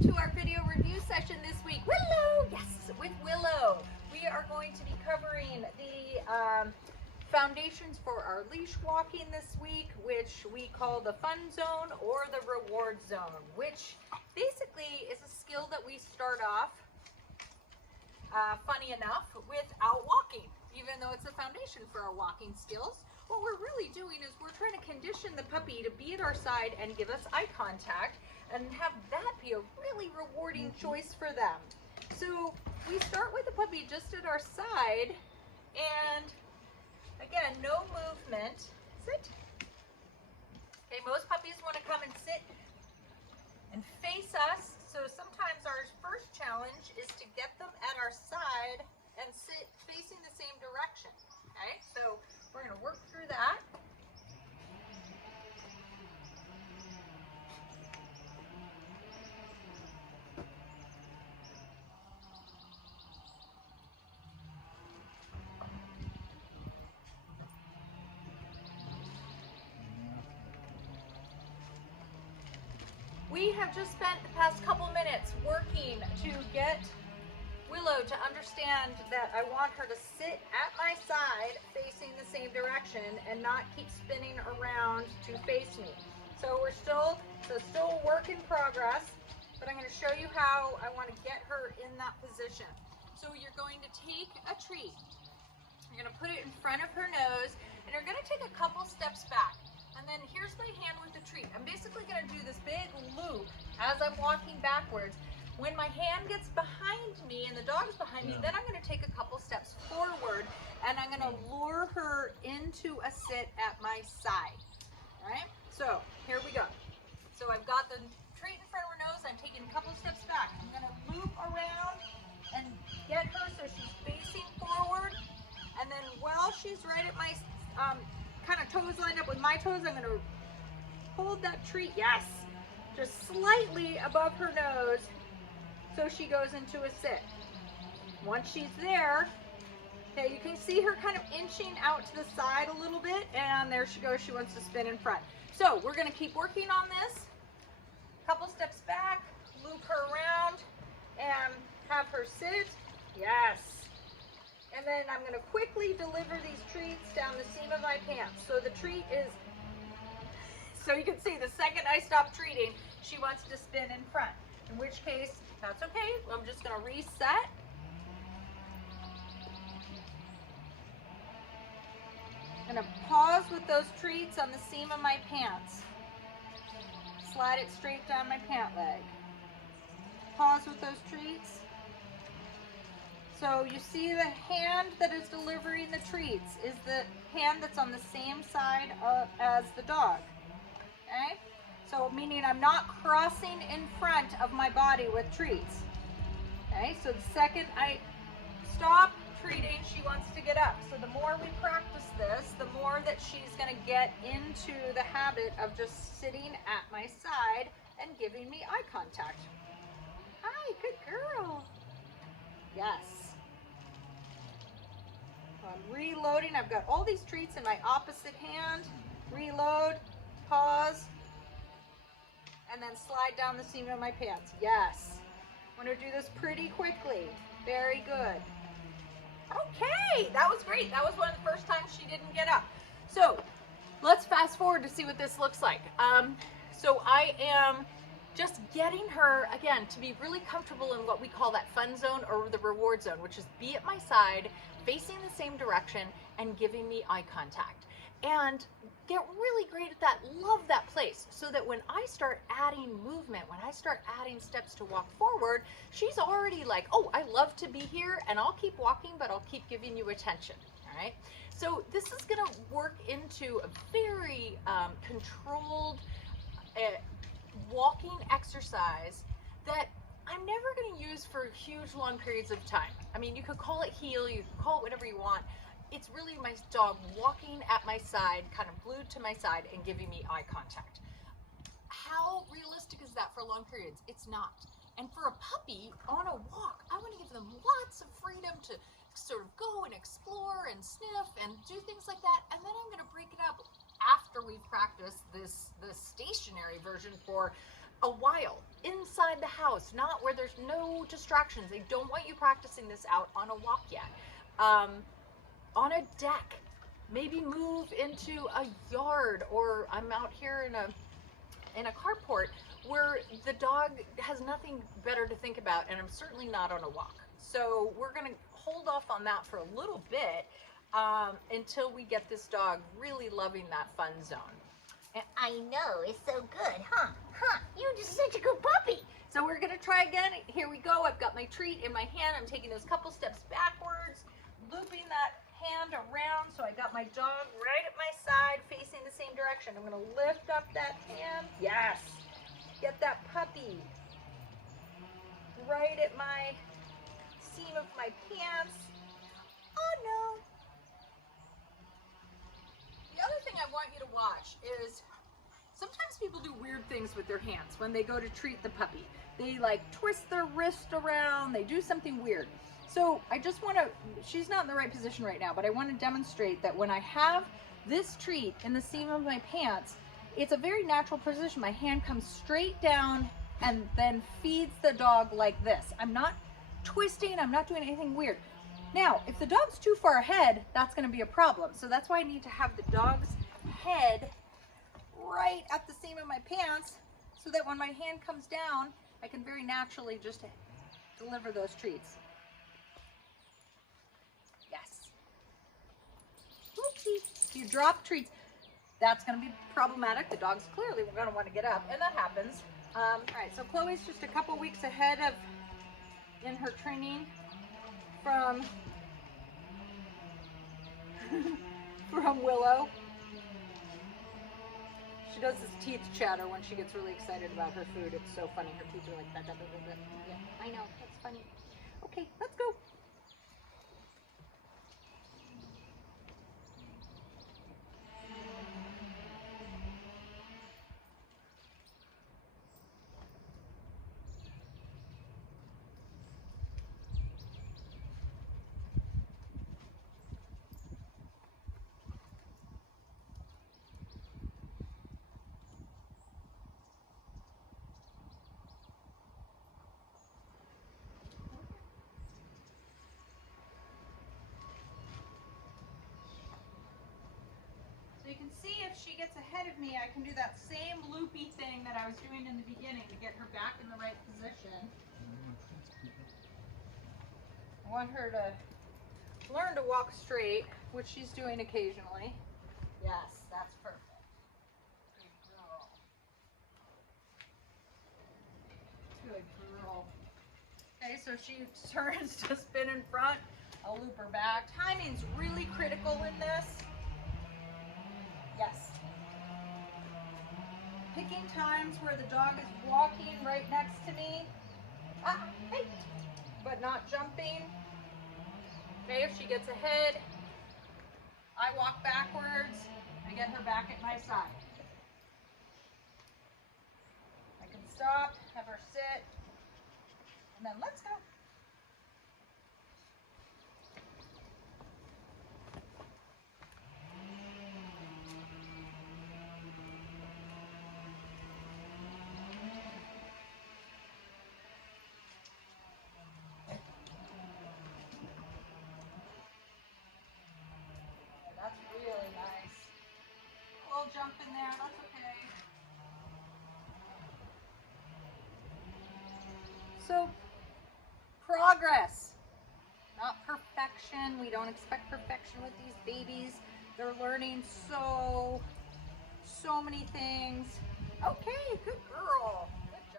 welcome to our video review session this week. Willow, yes, with Willow. We are going to be covering the foundations for our leash walking this week, which we call the fun zone or the reward zone, which basically is a skill that we start off, funny enough, without walking, even though it's a foundation for our walking skills. What we're really doing is we're trying to condition the puppy to be at our side and give us eye contact and have that be a really rewarding choice for them. So we start with the puppy just at our side, and again, no movement. Sit. Okay, most puppies want to come and sit and face us. So sometimes our first challenge is to get them at our side and sit facing the same direction. Okay, so we're going to work through that. We have just spent the past couple minutes working to get Willow to understand that I want her to sit at my side facing the same direction and not keep spinning around to face me. So we're still a work in progress, but I'm going to show you how I want to get her in that position. So you're going to take a treat, you're going to put it in front of her nose, and you're going to take a couple steps back. And then here's my hand with the treat. I'm basically going to do this big loop as I'm walking backwards. When my hand gets behind me and the dog's behind me, then I'm going to take a couple steps forward and I'm going to lure her into a sit at my side. All right? So here we go. So I've got the treat in front of her nose. I'm taking a couple steps back. I'm going to loop around and get her so she's facing forward. And then while she's right at my kind of toes lined up with my toes, I'm going to hold that treat, yes, just slightly above her nose so she goes into a sit. Once she's there, okay, you can see her kind of inching out to the side a little bit, and there she goes, she wants to spin in front. So we're going to keep working on this. Couple steps back, loop her around, and have her sit, yes. And then I'm going to quickly deliver these treats down the seam of my pants. So the treat is, so you can see the second I stop treating, she wants to spin in front. In which case, that's okay. I'm just going to reset. I'm going to pause with those treats on the seam of my pants. Slide it straight down my pant leg. Pause with those treats. So you see the hand that is delivering the treats is the hand that's on the same side as the dog, okay? So meaning I'm not crossing in front of my body with treats, okay? So the second I stop treating, she wants to get up. So the more we practice this, the more that she's gonna get into the habit of just sitting at my side and giving me eye contact. Hi, good girl. Yes. I'm reloading. I've got all these treats in my opposite hand. Reload, pause, and then slide down the seam of my pants. Yes. I'm going to do this pretty quickly. Very good. Okay, that was great. That was one of the first times she didn't get up. So let's fast forward to see what this looks like. So I am just getting her, again, to be really comfortable in what we call that fun zone or the reward zone, which is be at my side, facing the same direction, and giving me eye contact. And get really great at that, love that place, so that when I start adding movement, when I start adding steps to walk forward, she's already like, oh, I love to be here, and I'll keep walking, but I'll keep giving you attention, all right? So this is gonna work into a very controlled, walking exercise that I'm never going to use for huge long periods of time. I mean, you could call it heel, you could call it whatever you want. It's really my dog walking at my side, kind of glued to my side and giving me eye contact. How realistic is that for long periods? It's not. And for a puppy on a walk, I want to give them lots of freedom to sort of go and explore and sniff and do things like that. And then I'm going to break it up after we've practiced the stationary version for a while inside inside the house, not where there's no distractions. They don't want you practicing this out on a walk yet. On a deck, maybe move into a yard, or I'm out here in a carport where the dog has nothing better to think about, and I'm certainly not on a walk. So we're gonna hold off on that for a little bit until we get this dog really loving that fun zone. I know, it's so good, huh? You're just such a good puppy. So we're gonna try again. Here we go. I've got my treat in my hand. I'm taking those couple steps backwards, looping that hand around, so I got my dog right at my side facing the same direction. I'm gonna lift up that hand. Yes. Get that puppy right at my seam of my pants. Oh no. The other thing I want you to watch is sometimes people do weird things with their hands when they go to treat the puppy. They like twist their wrist around, they do something weird. So I just want to, she's not in the right position right now, but I want to demonstrate that when I have this treat in the seam of my pants, it's a very natural position. My hand comes straight down and then feeds the dog like this. I'm not twisting, I'm not doing anything weird. Now, if the dog's too far ahead, that's going to be a problem. So that's why I need to have the dog's head right at the seam of my pants so that when my hand comes down, I can very naturally just deliver those treats. Yes. Oopsie. If you drop treats, that's going to be problematic. The dog's clearly going to want to get up, and that happens. All right, so Chloe's just a couple weeks ahead in her training from Willow. She does this teeth chatter when she gets really excited about her food. It's so funny. Her teeth are like that. Yeah, I know, that's funny. Okay, let's go. You can see if she gets ahead of me, I can do that same loopy thing that I was doing in the beginning to get her back in the right position. I want her to learn to walk straight, which she's doing occasionally. Yes, that's perfect. Good girl. Good girl. Okay, so she turns to spin in front. I'll loop her back. Timing's really critical in this. Yes. Picking times where the dog is walking right next to me. Hey. But not jumping. Okay, if she gets ahead, I walk backwards. I get her back at my side. I can stop, have her sit, and then let's go. Jump in there, that's okay. So, progress, not perfection. We don't expect perfection with these babies. They're learning so many things. Okay, good girl.